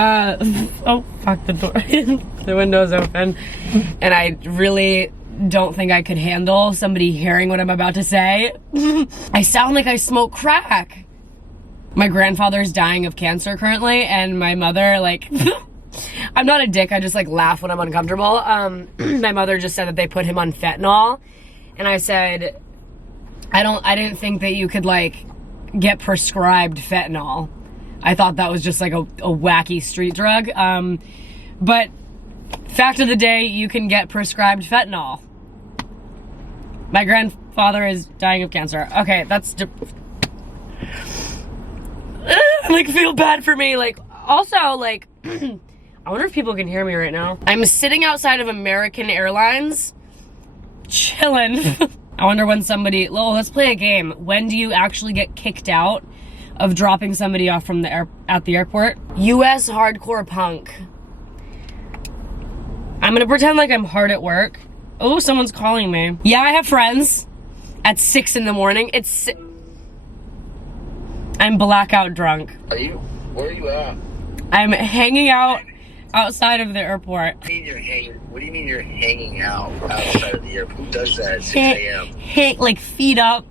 Oh, fuck, the door. The window's open. And I really don't think I could handle somebody hearing what I'm about to say. I sound like I smoke crack. My grandfather's dying of cancer currently, and my mother, like, I'm not a dick, I just like laugh when I'm uncomfortable. My mother just said that they put him on fentanyl, and I said, I didn't think that you could like get prescribed fentanyl. I thought that was just like a wacky street drug. But fact of the day, you can get prescribed fentanyl. My grandfather is dying of cancer. Okay, that's like, feel bad for me. Like, also, like, I wonder if people can hear me right now. I'm sitting outside of American Airlines, chilling. I wonder when somebody, oh, let's play a game. When do you actually get kicked out of dropping somebody off from at the airport? US hardcore punk. I'm gonna pretend like I'm hard at work. Oh, someone's calling me. Yeah, I have friends at 6 in the morning. I'm blackout drunk. Where are you at? I'm hanging out outside of the airport. What do you mean you're hanging out outside of the airport? Who does that at 6 a.m.? Like feet up.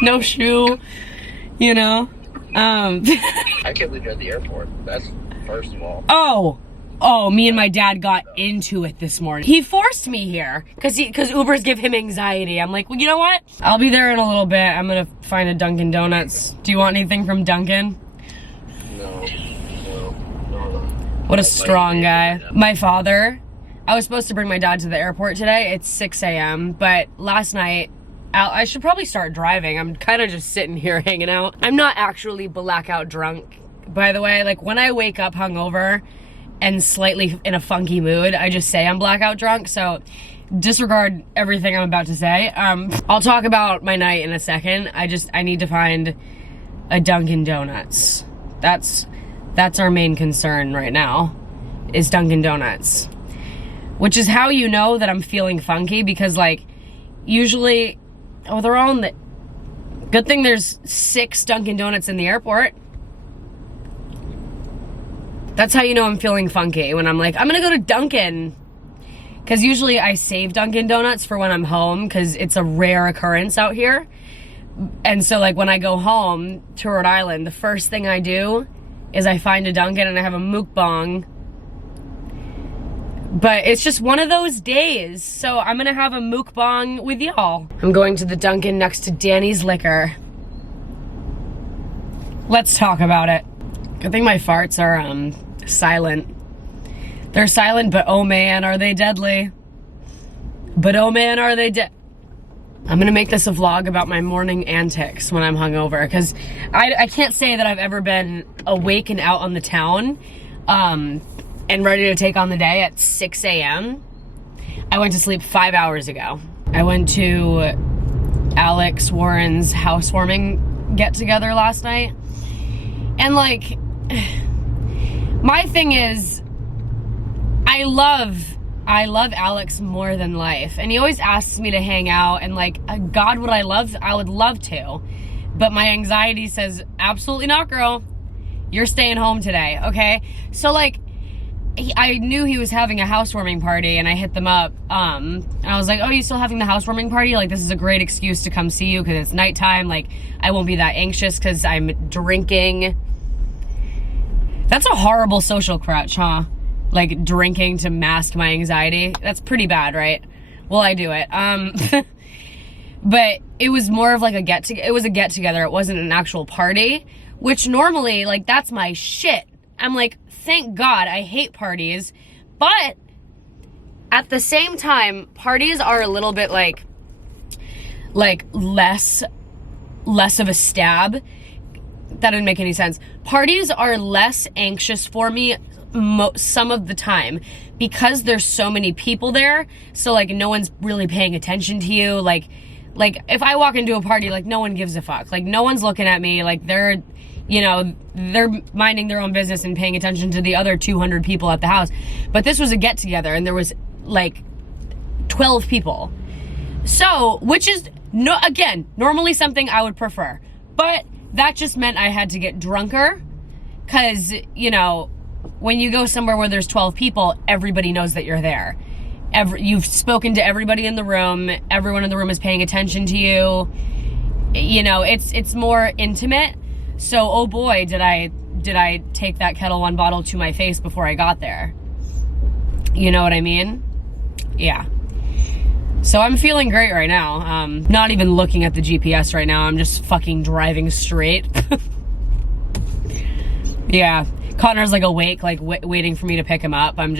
No shoe, you know? I can't believe you're at the airport. That's first of all. Oh, me and my dad got into it this morning. He forced me here because Ubers give him anxiety. I'm like, well, you know what? I'll be there in a little bit. I'm gonna find a Dunkin' Donuts. Do you want anything from Dunkin'? No. What a strong guy. My father, I was supposed to bring my dad to the airport today. It's 6 a.m., but last night, I should probably start driving. I'm kind of just sitting here hanging out. I'm not actually blackout drunk, by the way. Like, when I wake up hungover and slightly in a funky mood, I just say I'm blackout drunk, so disregard everything I'm about to say. I'll talk about my night in a second. I need to find a Dunkin' Donuts. That's our main concern right now, is Dunkin' Donuts. Which is how you know that I'm feeling funky, because like, usually, oh, they're all in the, good thing there's 6 Dunkin' Donuts in the airport. That's how you know I'm feeling funky, when I'm like, I'm gonna go to Dunkin'. Because usually I save Dunkin' Donuts for when I'm home, because it's a rare occurrence out here. And so like when I go home to Rhode Island, the first thing I do is I find a Dunkin' and I have a mukbang. But it's just one of those days, so I'm gonna have a mukbang with y'all. I'm going to the Dunkin' next to Danny's Liquor. Let's talk about it. Good thing my farts are silent. They're silent, but oh man, are they deadly. But oh man, are they I'm gonna make this a vlog about my morning antics when I'm hungover, because I can't say that I've ever been awake and out on the town and ready to take on the day at 6 a.m. I went to sleep 5 hours ago. I went to Alex Warren's housewarming get-together last night. And like, my thing is, I love Alex more than life. And he always asks me to hang out, and like, God, I would love to. But my anxiety says, absolutely not, girl. You're staying home today, okay? So like, I knew he was having a housewarming party, and I hit them up. And I was like, oh, you still having the housewarming party? Like, this is a great excuse to come see you, because it's nighttime. Like, I won't be that anxious because I'm drinking. That's a horrible social crutch, huh? Like, drinking to mask my anxiety. That's pretty bad, right? Well, I do it. But it was more of like it was a get-together. It wasn't an actual party, which normally, like, that's my shit. I'm like, thank God, I hate parties. But at the same time, parties are a little bit like less of a stab. That didn't make any sense. Parties are less anxious for me some of the time, because there's so many people there. So like, no one's really paying attention to you. Like if I walk into a party, like, no one gives a fuck. Like, no one's looking at me. Like, they're minding their own business and paying attention to the other 200 people at the house. But this was a get together, and there was like 12 people. So, which is, no, again, normally something I would prefer. But that just meant I had to get drunker. Cause, you know, when you go somewhere where there's 12 people, everybody knows that you're there. You've spoken to everybody in the room. Everyone in the room is paying attention to you. You know, it's more intimate. So, oh boy, did I take that Kettle One bottle to my face before I got there. You know what I mean? Yeah. So I'm feeling great right now. Not even looking at the GPS right now. I'm just fucking driving straight. Yeah. Connor's like awake, like waiting for me to pick him up. I'm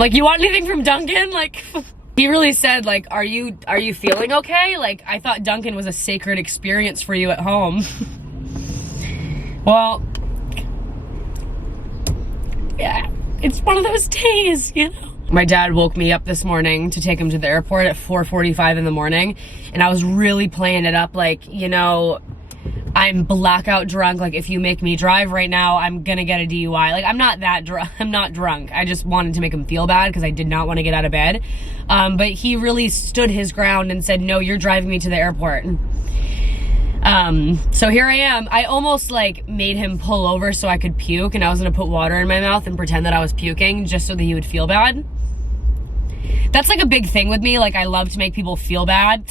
like, you want anything from Dunkin'? Like, he really said, like, are you feeling okay? Like, I thought Dunkin' was a sacred experience for you at home. Well, yeah, it's one of those days, you know? My dad woke me up this morning to take him to the airport at 4:45 in the morning, and I was really playing it up like, you know, I'm blackout drunk. Like, if you make me drive right now, I'm gonna get a DUI. Like, I'm not that drunk. I'm not drunk. I just wanted to make him feel bad because I did not want to get out of bed. But he really stood his ground and said, no, you're driving me to the airport. So here I am. I almost like made him pull over so I could puke, and I was gonna put water in my mouth and pretend that I was puking just so that he would feel bad. That's like a big thing with me. Like, I love to make people feel bad,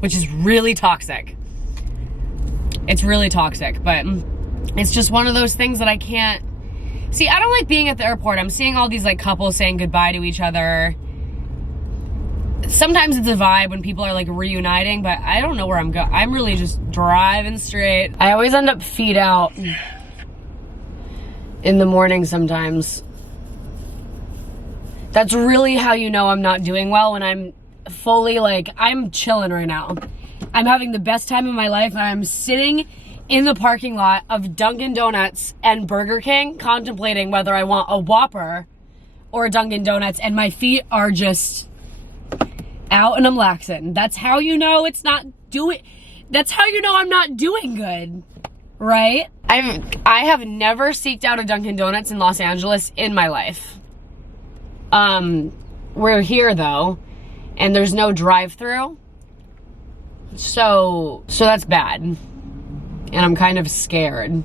which is really toxic. It's really toxic, but it's just one of those things that I can't see. I don't like being at the airport. I'm seeing all these like couples saying goodbye to each other. Sometimes it's a vibe when people are like reuniting, but I don't know where I'm going. I'm really just driving straight. I always end up feet out in the morning sometimes. That's really how you know I'm not doing well, when I'm fully like, I'm chilling right now. I'm having the best time of my life, and I'm sitting in the parking lot of Dunkin' Donuts and Burger King contemplating whether I want a Whopper or a Dunkin' Donuts, and my feet are just out and I'm laxing. That's how you know it's not doing, that's how you know I'm not doing good, right? I have never seeked out a Dunkin' Donuts in Los Angeles in my life. We're here though, and there's no drive-through. So that's bad. And I'm kind of scared.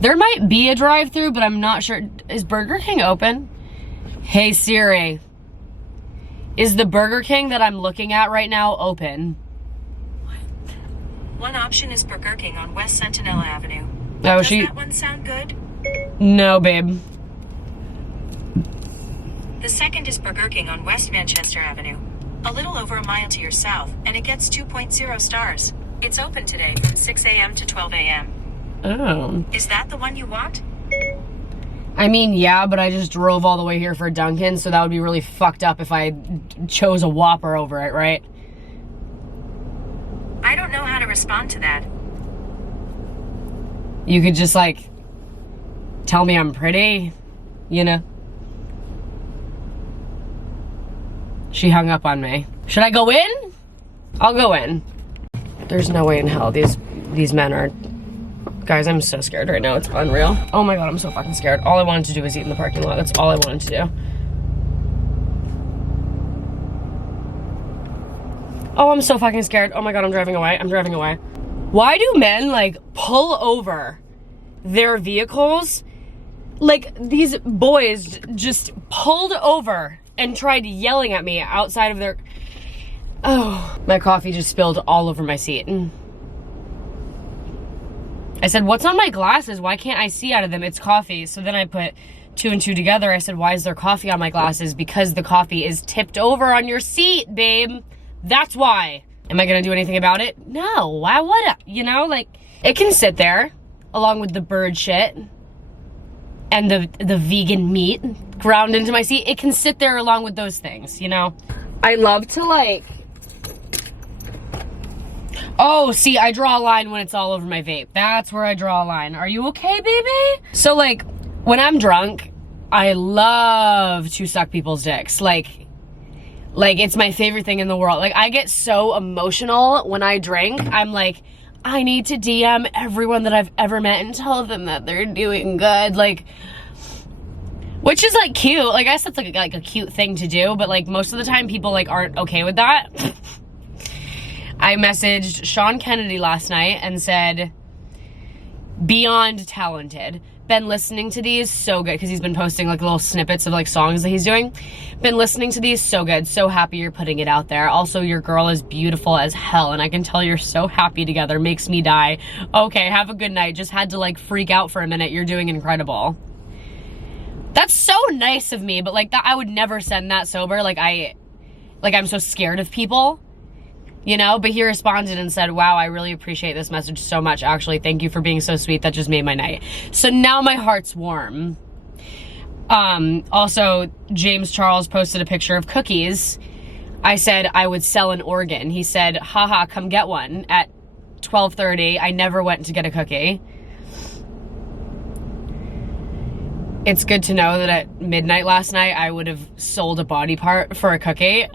There might be a drive-through, but I'm not sure. Is Burger King open? Hey Siri, is the Burger King that I'm looking at right now open? One option is Burger King on West Sentinel Avenue. Oh, Does that one sound good? No, babe. The second is Burger King on West Manchester Avenue. A little over a mile to your south, and it gets 2.0 stars. It's open today from 6 a.m. to 12 a.m. Oh. Is that the one you want? I mean, yeah, but I just drove all the way here for Dunkin', so that would be really fucked up if I chose a Whopper over it, right? I don't know how to respond to that. You could just, like, tell me I'm pretty, you know? She hung up on me. Should I go in? I'll go in. There's no way in hell these men are... Guys, I'm so scared right now. It's unreal. Oh my God, I'm so fucking scared. All I wanted to do was eat in the parking lot. That's all I wanted to do. Oh, I'm so fucking scared. Oh my God, I'm driving away. I'm driving away. Why do men, like, pull over their vehicles? Like, these boys just pulled over and tried yelling at me outside of their... Oh, my coffee just spilled all over my seat. I said, what's on my glasses? Why can't I see out of them? It's coffee. So then I put 2 and 2 together. I said, why is there coffee on my glasses? Because the coffee is tipped over on your seat, babe. That's why. Am I gonna do anything about it? No, why would I? You know, like, it can sit there along with the bird shit and the vegan meat ground into my seat. It can sit there along with those things, you know? I love to, like... Oh, see, I draw a line when it's all over my vape. That's where I draw a line. Are you okay, baby? So, like, when I'm drunk, I love to suck people's dicks. Like, it's my favorite thing in the world. Like, I get so emotional when I drink. I'm like, I need to DM everyone that I've ever met and tell them that they're doing good. Like, which is, like, cute. Like, I guess that's, like a cute thing to do. But, like, most of the time, people, like, aren't okay with that. I messaged Sean Kennedy last night and said, beyond talented. Been listening to these, so good, because he's been posting like little snippets of like songs that he's doing. Been listening to these, so good. So happy you're putting it out there. Also, your girl is beautiful as hell, and I can tell you're so happy together. Makes me die. Okay, have a good night. Just had to like freak out for a minute. You're doing incredible. That's so nice of me, but like that, I would never send that sober. I'm so scared of people, you know? But he responded and said, wow, I really appreciate this message so much. Actually, thank you for being so sweet. That just made my night. So now my heart's warm. Also, James Charles posted a picture of cookies. I said I would sell an organ. He said, haha, come get one at 12:30. I never went to get a cookie. It's good to know that at midnight last night, I would have sold a body part for a cookie.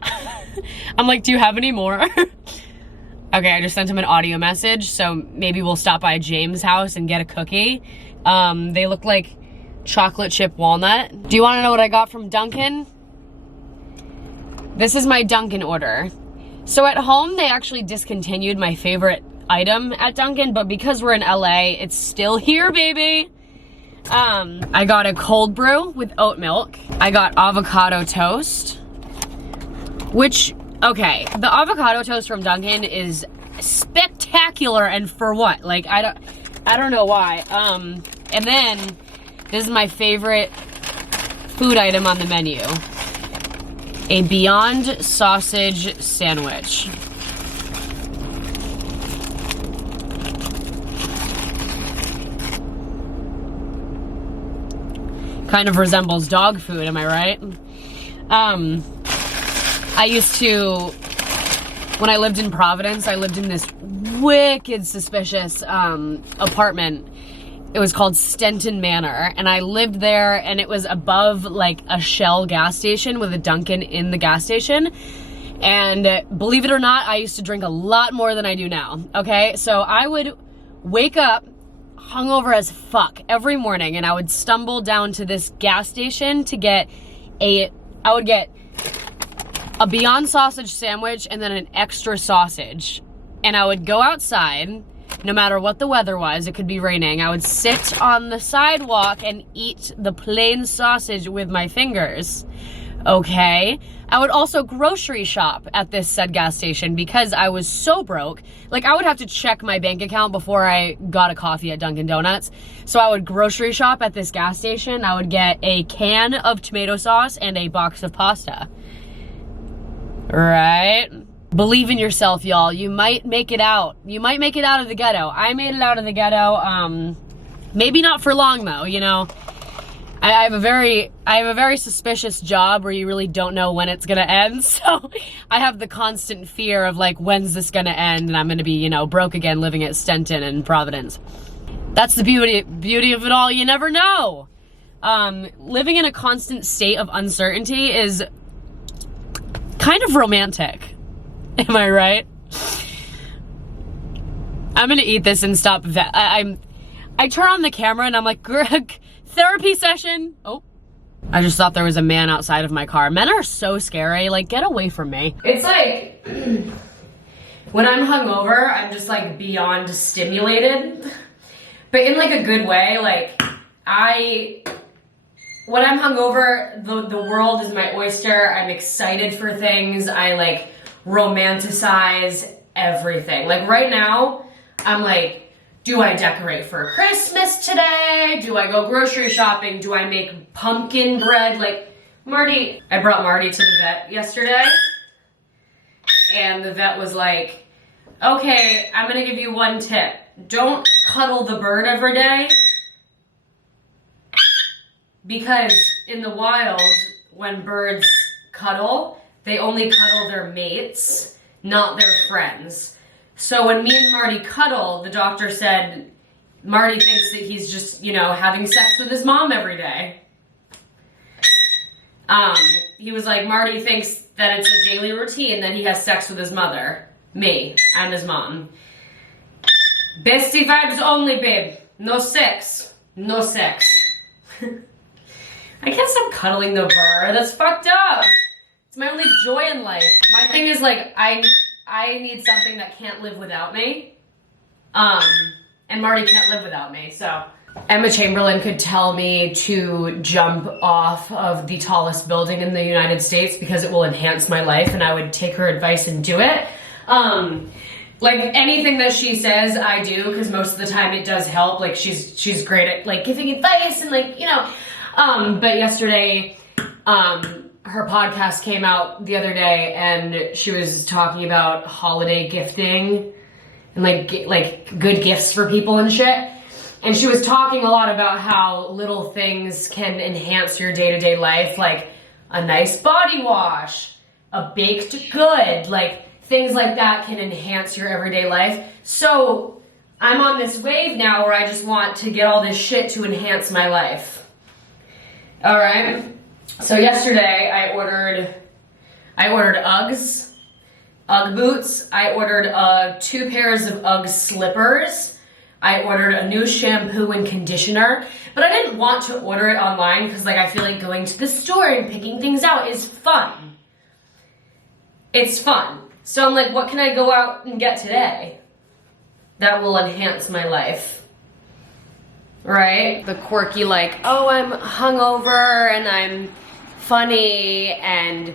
I'm like, do you have any more? Okay, I just sent him an audio message, so maybe we'll stop by James' house and get a cookie. They look like chocolate chip walnut. Do you want to know what I got from Dunkin'? This is my Dunkin' order. So at home, they actually discontinued my favorite item at Dunkin', but because we're in LA, it's still here, baby. I got a cold brew with oat milk. I got avocado toast, which, okay, the avocado toast from Dunkin' is spectacular, and for what? Like, I don't know why. And then, this is my favorite food item on the menu. A Beyond sausage sandwich. Kind of resembles dog food, am I right? I used to, when I lived in Providence, I lived in this wicked suspicious apartment. It was called Stenton Manor, and I lived there, and it was above like a Shell gas station with a Dunkin' in the gas station. And believe it or not, I used to drink a lot more than I do now, okay? So I would wake up hungover as fuck every morning, and I would stumble down to this gas station to get I would get a Beyond sausage sandwich and then an extra sausage. And I would go outside, no matter what the weather was, it could be raining, I would sit on the sidewalk and eat the plain sausage with my fingers, okay? I would also grocery shop at this said gas station because I was so broke. Like, I would have to check my bank account before I got a coffee at Dunkin' Donuts. So I would grocery shop at this gas station. I would get a can of tomato sauce and a box of pasta. Right? Believe in yourself, y'all. You might make it out. You might make it out of the ghetto. I made it out of the ghetto. Maybe not for long, though, you know? I have a very suspicious job where you really don't know when it's gonna end, so I have the constant fear of like, when's this gonna end, and I'm gonna be, you know, broke again living at Stenton in Providence. That's the beauty of it all. You never know. Living in a constant state of uncertainty is kind of romantic. Am I right? I'm gonna eat this and stop. I turn on the camera and I'm like, Greg, therapy session. Oh, I just thought there was a man outside of my car. Men are so scary. Like, get away from me. It's like, when I'm hungover, I'm just like beyond stimulated. But in like a good way. Like, when I'm hungover, the world is my oyster. I'm excited for things. I like romanticize everything. Like right now, I'm like, do I decorate for Christmas today? Do I go grocery shopping? Do I make pumpkin bread? Like, I brought Marty to the vet yesterday, and the vet was like, okay, I'm gonna give you one tip. Don't cuddle the bird every day, because in the wild, when birds cuddle, they only cuddle their mates, not their friends. So when me and Marty cuddle, the doctor said, Marty thinks that he's just, you know, having sex with his mom every day. He was like, Marty thinks that it's a daily routine that he has sex with his mother. Me, I'm his mom. Bestie vibes only, babe. No sex. No sex. I can't stop cuddling the bird. That's fucked up. It's my only joy in life. My thing is like, I I need something that can't live without me. And Marty can't live without me, so. Emma Chamberlain could tell me to jump off of the tallest building in the United States because it will enhance my life, and I would take her advice and do it. Like anything that she says, I do, because most of the time it does help. Like she's great at like giving advice and like, you know. But yesterday, her podcast came out the other day, and she was talking about holiday gifting and like good gifts for people and shit. And she was talking a lot about how little things can enhance your day-to-day life, like a nice body wash, a baked good, like things like that can enhance your everyday life. So I'm on this wave now where I just want to get all this shit to enhance my life. All right. So yesterday I ordered Uggs, Ugg boots. I ordered 2 pairs of Ugg slippers. I ordered a new shampoo and conditioner, but I didn't want to order it online because like I feel like going to the store and picking things out is fun. It's fun. So I'm like, what can I go out and get today that will enhance my life? Right? The quirky like, oh, I'm hungover and I'm funny and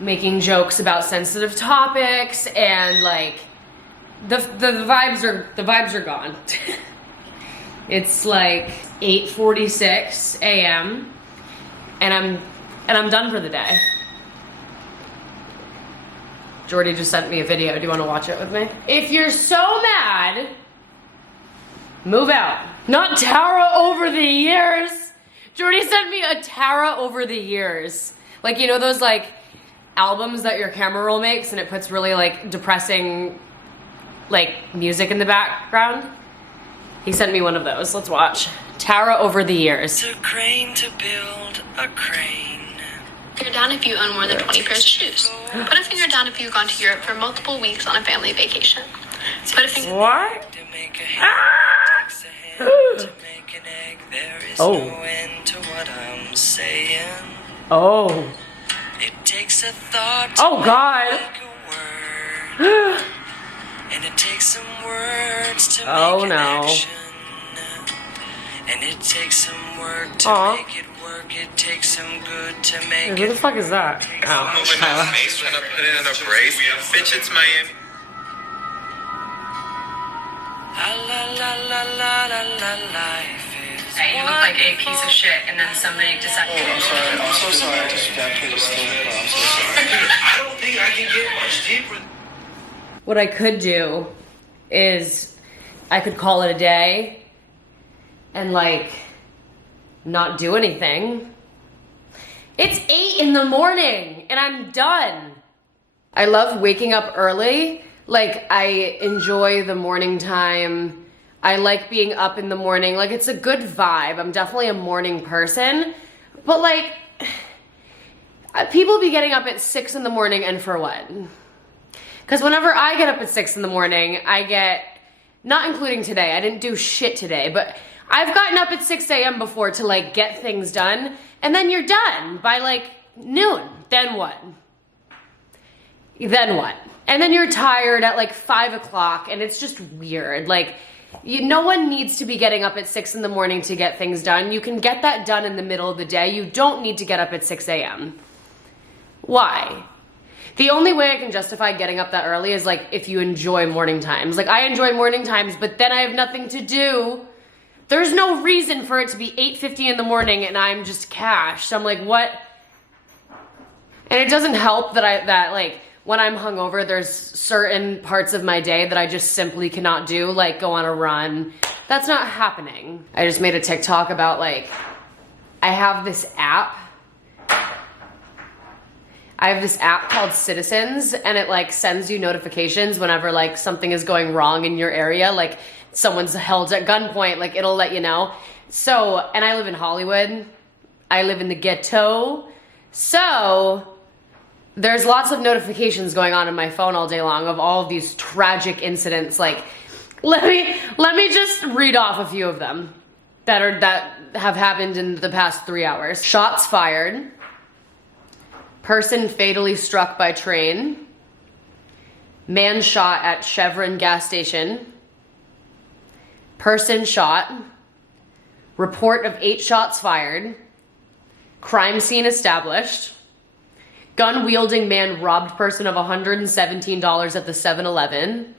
making jokes about sensitive topics and like the vibes are gone. It's like 8:46 a.m. and I'm done for the day. Jordy just sent me a video. Do you want to watch it with me? If you're so mad, move out. Not Tara over the years. Jordy sent me a Tara over the years. Like, you know those like albums that your camera roll makes and it puts really like depressing like music in the background? He sent me one of those. Let's watch. Tara over the years. A crane to build a crane. You're down if you own more than 20 pairs of shoes. Put a finger down if you've gone to Europe for multiple weeks on a family vacation. Put a finger. What? To make a hen, takes a hen to make an egg. There is no end to what I'm saying. Oh. It takes a thought to Oh God. make a word. And it takes some words to make an action. And it takes some work to make it work. It takes some good to make Who the it. fuck is that? Oh, Moving Tyler. my face, trying to put it in a brace. Bitch, it's Miami. La la la la la la life is. Hey, you look like a piece of shit, and then somebody decided. I'm sorry. I'm so sorry. I just stepped in the stove. I'm so sorry. I don't think I can get much deeper. What I could do is I could call it a day and like not do anything. It's 8 in the morning and I'm done. I love waking up early. Like I enjoy the morning time. I like being up in the morning. Like it's a good vibe. I'm definitely a morning person. But like people be getting up at 6 in the morning and for what? Because whenever I get up at 6 in the morning, I get, not including today, I didn't do shit today, but I've gotten up at 6 a.m. before to like get things done, and then you're done by like noon. Then what? Then what? And then you're tired at like 5 o'clock, and it's just weird. Like, no one needs to be getting up at 6 in the morning to get things done. You can get that done in the middle of the day. You don't need to get up at 6 a.m. Why? The only way I can justify getting up that early is like if you enjoy morning times. Like I enjoy morning times, but then I have nothing to do. There's no reason for it to be 8:50 in the morning and I'm just cash. So I'm like, what? And it doesn't help that like when I'm hungover, there's certain parts of my day that I just simply cannot do, like go on a run. That's not happening. I just made a TikTok about like, I have this app called Citizens, and it like sends you notifications whenever like something is going wrong in your area, like someone's held at gunpoint, like it'll let you know. So, and I live in Hollywood. I live in the ghetto. So there's lots of notifications going on in my phone all day long of all of these tragic incidents. Like, let me just read off a few of them that have happened in the past 3 hours. Shots fired. Person fatally struck by train. Man shot at Chevron gas station. Person shot. Report of 8 shots fired. Crime scene established. Gun-wielding man robbed person of $117 at the 7-Eleven.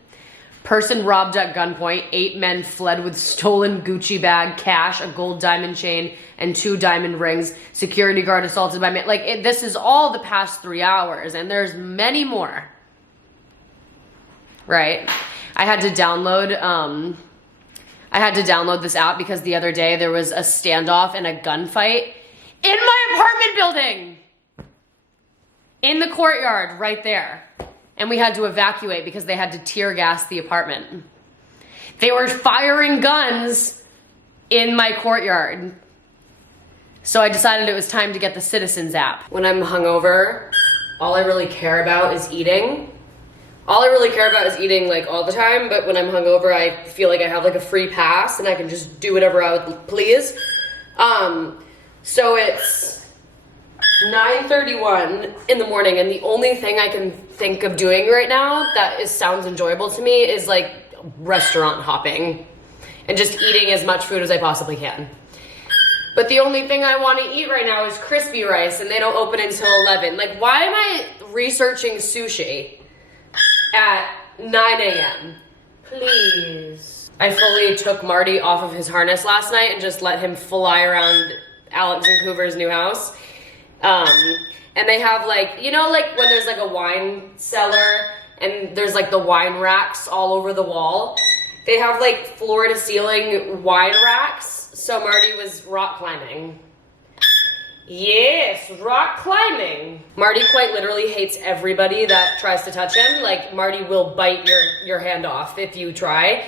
Person robbed at gunpoint. 8 men fled with stolen Gucci bag, cash, a gold diamond chain, and 2 diamond rings. Security guard assaulted by man. Like, this is all the past 3 hours, and there's many more. Right? I had to download this app because the other day there was a standoff and a gunfight in my apartment building. In the courtyard, right there. And we had to evacuate because they had to tear gas the apartment. They were firing guns in my courtyard. So I decided it was time to get the Citizens app. When I'm hungover, all I really care about is eating. All I really care about is eating like all the time, but when I'm hungover, I feel like I have like a free pass and I can just do whatever I would please. So it's 9:31 in the morning, and the only thing I can think of doing right now that sounds enjoyable to me is like restaurant hopping and just eating as much food as I possibly can. But the only thing I want to eat right now is crispy rice, and they don't open until 11. Like, why am I researching sushi at 9 a.m.? Please. I fully took Marty off of his harness last night and just let him fly around Alex and Cooper's new house. And they have like, you know, like when there's like a wine cellar and there's like the wine racks all over the wall. They have like floor to ceiling wine racks. So Marty was rock climbing. Yes, rock climbing. Marty quite literally hates everybody that tries to touch him. Like, Marty will bite your hand off if you try.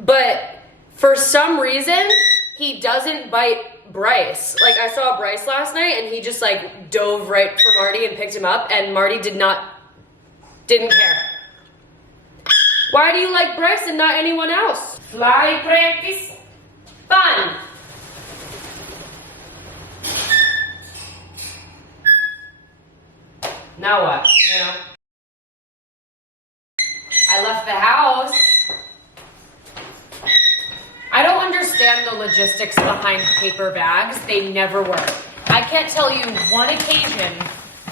But for some reason, he doesn't bite Bryce. Like, I saw Bryce last night and he just like dove right for Marty and picked him up, and Marty didn't care. Why do you like Bryce and not anyone else? Fly practice, fun. Now what? You know? I left the house. I don't understand the logistics behind paper bags. They never work. I can't tell you one occasion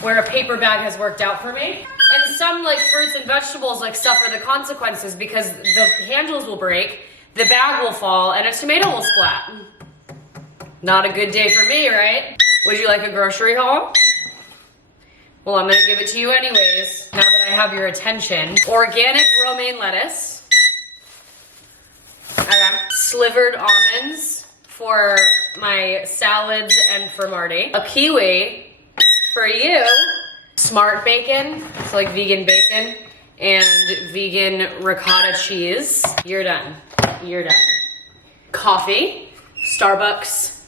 where a paper bag has worked out for me. And some like fruits and vegetables like suffer the consequences because the handles will break, the bag will fall, and a tomato will splat. Not a good day for me, right? Would you like a grocery haul? Well, I'm gonna give it to you anyways, now that I have your attention. Organic romaine lettuce. Okay. Slivered almonds for my salads and for Marty. A kiwi for you. Smart bacon, so like vegan bacon, and vegan ricotta cheese. You're done. You're done. Coffee, Starbucks.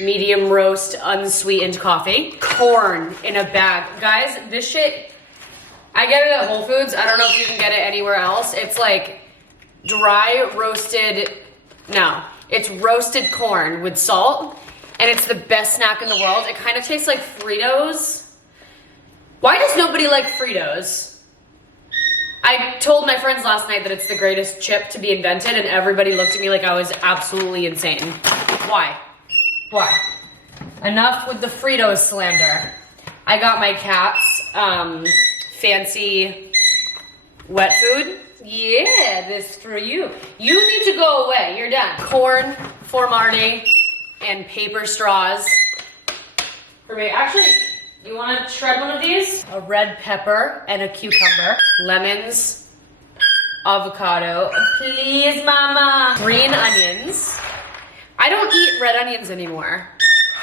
Medium roast, unsweetened coffee. Corn in a bag. Guys, this shit, I get it at Whole Foods. I don't know if you can get it anywhere else. It's like dry roasted, no, it's roasted corn with salt, and it's the best snack in the world. It kind of tastes like Fritos. Why does nobody like Fritos? I told my friends last night that it's the greatest chip to be invented, and everybody looked at me like I was absolutely insane. Why? Why? Enough with the Fritos slander. I got my cats fancy wet food. Yeah, this for you. You need to go away. You're done. Corn for Marty and paper straws for me. Actually, you want to shred one of these? A red pepper and a cucumber. Lemons. Avocado. Please, mama. Green onions. I don't eat red onions anymore.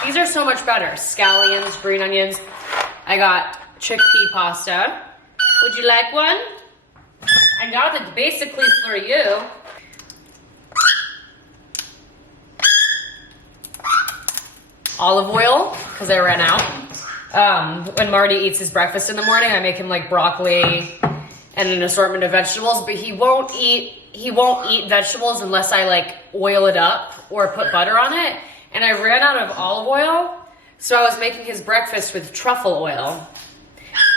These are so much better. Scallions, green onions. I got chickpea pasta. Would you like one? I got it basically for you. Olive oil, because I ran out. When Marty eats his breakfast in the morning, I make him like broccoli and an assortment of vegetables, but he won't eat vegetables unless I like oil it up or put butter on it. And I ran out of olive oil, so I was making his breakfast with truffle oil.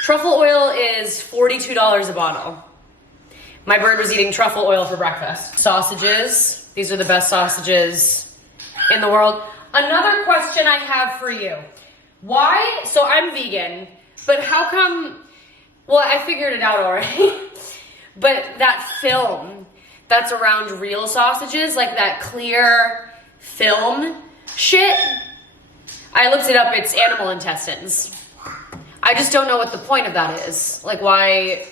Truffle oil is $42 a bottle. My bird was eating truffle oil for breakfast. Sausages. These are the best sausages in the world. Another question I have for you. Why, so I'm vegan, but how come, well, I figured it out already, but that film that's around real sausages, like that clear film shit, I looked it up, it's animal intestines. I just don't know what the point of that is. Like, why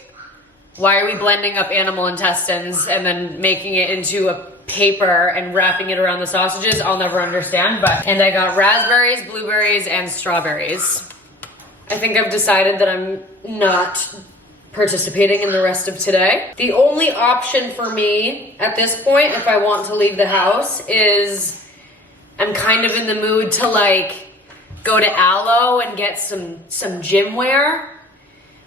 are we blending up animal intestines and then making it into a paper and wrapping it around the sausages? I'll never understand, but, and I got raspberries, blueberries, and strawberries. I think I've decided that I'm not participating in the rest of today. The only option for me at this point, if I want to leave the house, is I'm kind of in the mood to like go to Aloe and get some gym wear.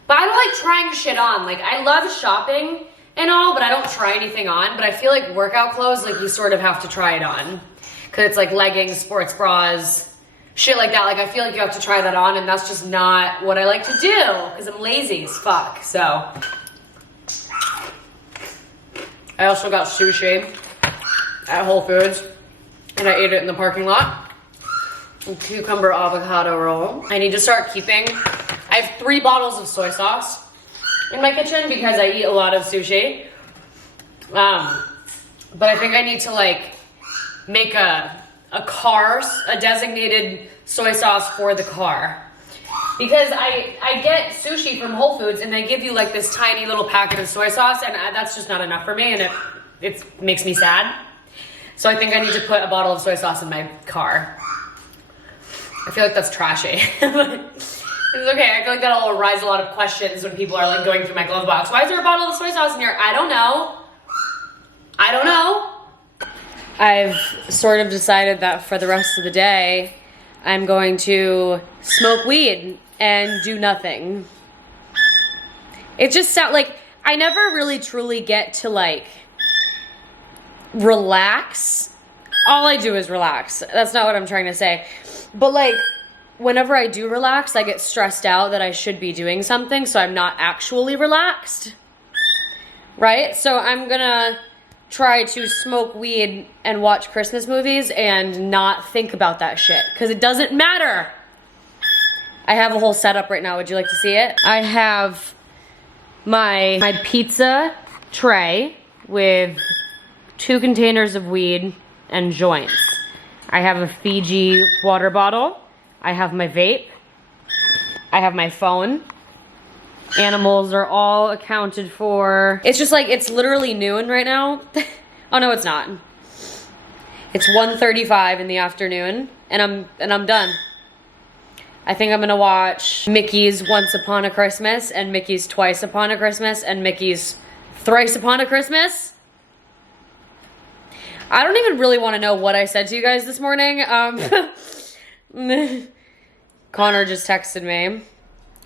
But I don't like trying shit on. Like, I love shopping and all, but I don't try anything on. But I feel like workout clothes, like, you sort of have to try it on. Because it's like leggings, sports bras, shit like that. Like, I feel like you have to try that on, and that's just not what I like to do. Because I'm lazy as fuck, so. I also got sushi at Whole Foods, and I ate it in the parking lot. A cucumber avocado roll. I need to start keeping, I have 3 bottles of soy sauce in my kitchen because I eat a lot of sushi. But I think I need to like make a designated soy sauce for the car. Because I get sushi from Whole Foods and they give you like this tiny little packet of soy sauce, and that's just not enough for me, and it makes me sad. So I think I need to put a bottle of soy sauce in my car. I feel like that's trashy. It's okay. I feel like that'll arise a lot of questions when people are like going through my glove box. Why is there a bottle of soy sauce in here? I don't know. I don't know. I've sort of decided that for the rest of the day, I'm going to smoke weed and do nothing. It just sounds like I never really truly get to like relax. All I do is relax. That's not what I'm trying to say. But like, whenever I do relax, I get stressed out that I should be doing something, so I'm not actually relaxed. Right? So I'm gonna try to smoke weed and watch Christmas movies and not think about that shit, because it doesn't matter. I have a whole setup right now. Would you like to see it? I have my pizza tray with 2 containers of weed and joints. I have a Fiji water bottle. I have my vape. I have my phone. Animals are all accounted for. It's just like, it's literally noon right now. Oh no, it's not. It's 1:35 in the afternoon, and I'm done. I think I'm gonna watch Mickey's Once Upon a Christmas and Mickey's Twice Upon a Christmas and Mickey's Thrice Upon a Christmas. I don't even really want to know what I said to you guys this morning. Connor just texted me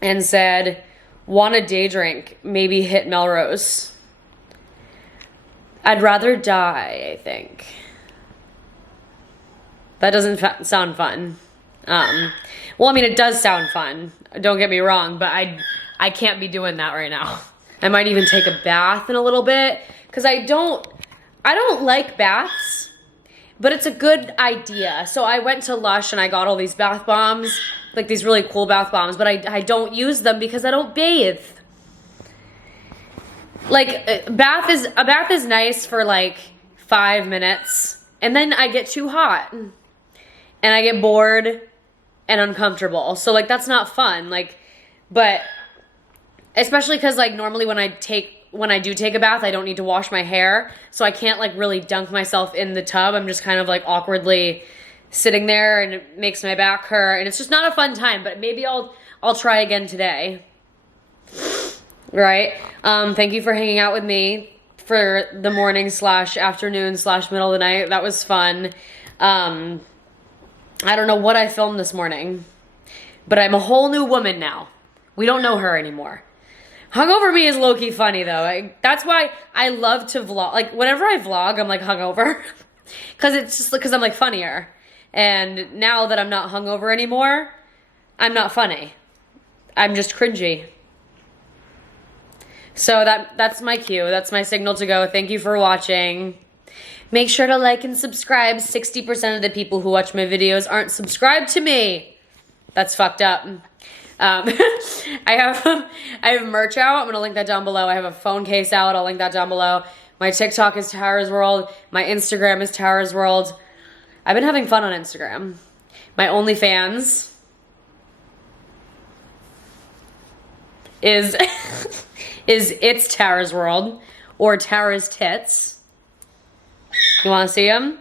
and said, want a day drink, maybe hit Melrose. I'd rather die, I think. That doesn't sound fun. Well, I mean, it does sound fun. Don't get me wrong, but I can't be doing that right now. I might even take a bath in a little bit, because I don't like baths, but it's a good idea. So I went to Lush and I got all these bath bombs, like these really cool bath bombs, but I don't use them because I don't bathe. Like, a bath is nice for like 5 minutes, and then I get too hot and I get bored and uncomfortable. So like, that's not fun. Like, but especially because like normally when I do take a bath, I don't need to wash my hair, so I can't like really dunk myself in the tub. I'm just kind of like awkwardly sitting there, and it makes my back hurt, and it's just not a fun time. But maybe I'll try again today. Right? Thank you for hanging out with me for the morning / afternoon / middle of the night. That was fun. I don't know what I filmed this morning, but I'm a whole new woman now. We don't know her anymore. Hungover me is low-key funny though. That's why I love to vlog. Like, whenever I vlog, I'm like hungover. Because I'm like funnier. And now that I'm not hungover anymore, I'm not funny. I'm just cringy. So that's my cue. That's my signal to go. Thank you for watching. Make sure to like and subscribe. 60% of the people who watch my videos aren't subscribed to me. That's fucked up. I have merch out. I'm going to link that down below. I have a phone case out. I'll link that down below. My TikTok is taraswrld. My Instagram is taraswrld. I've been having fun on Instagram. My OnlyFans is it's taraswrld or Tara's tits. You want to see them?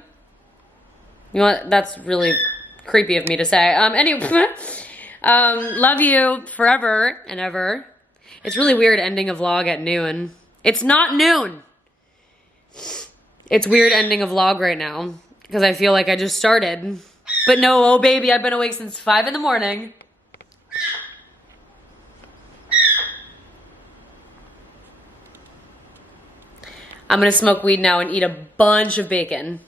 That's really creepy of me to say. Anyway, love you forever and ever. It's really weird ending a vlog at noon. It's not noon. It's weird ending a vlog right now because I feel like I just started. But no, oh baby, I've been awake since 5 in the morning. I'm gonna smoke weed now and eat a bunch of bacon.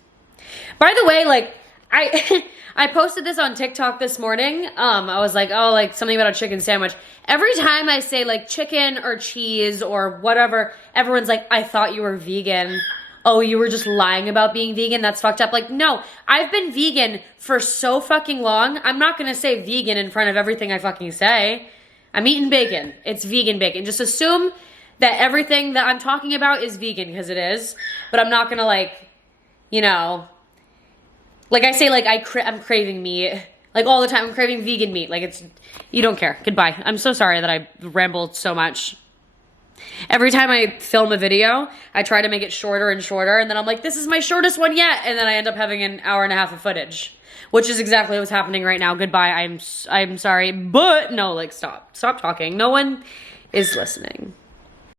By the way, like, I posted this on TikTok this morning. I was like, oh, like something about a chicken sandwich. Every time I say like chicken or cheese or whatever, everyone's like, I thought you were vegan. Oh, you were just lying about being vegan? That's fucked up. Like, no, I've been vegan for so fucking long. I'm not gonna say vegan in front of everything I fucking say. I'm eating bacon. It's vegan bacon. Just assume that everything that I'm talking about is vegan, because it is. But I'm not gonna, like, you know, like I say, like I'm craving meat. Like all the time, I'm craving vegan meat. Like it's, you don't care. Goodbye. I'm so sorry that I rambled so much. Every time I film a video, I try to make it shorter and shorter, and then I'm like, this is my shortest one yet, and then I end up having an hour and a half of footage, which is exactly what's happening right now. Goodbye. I'm sorry, but no, like stop talking. No one is listening.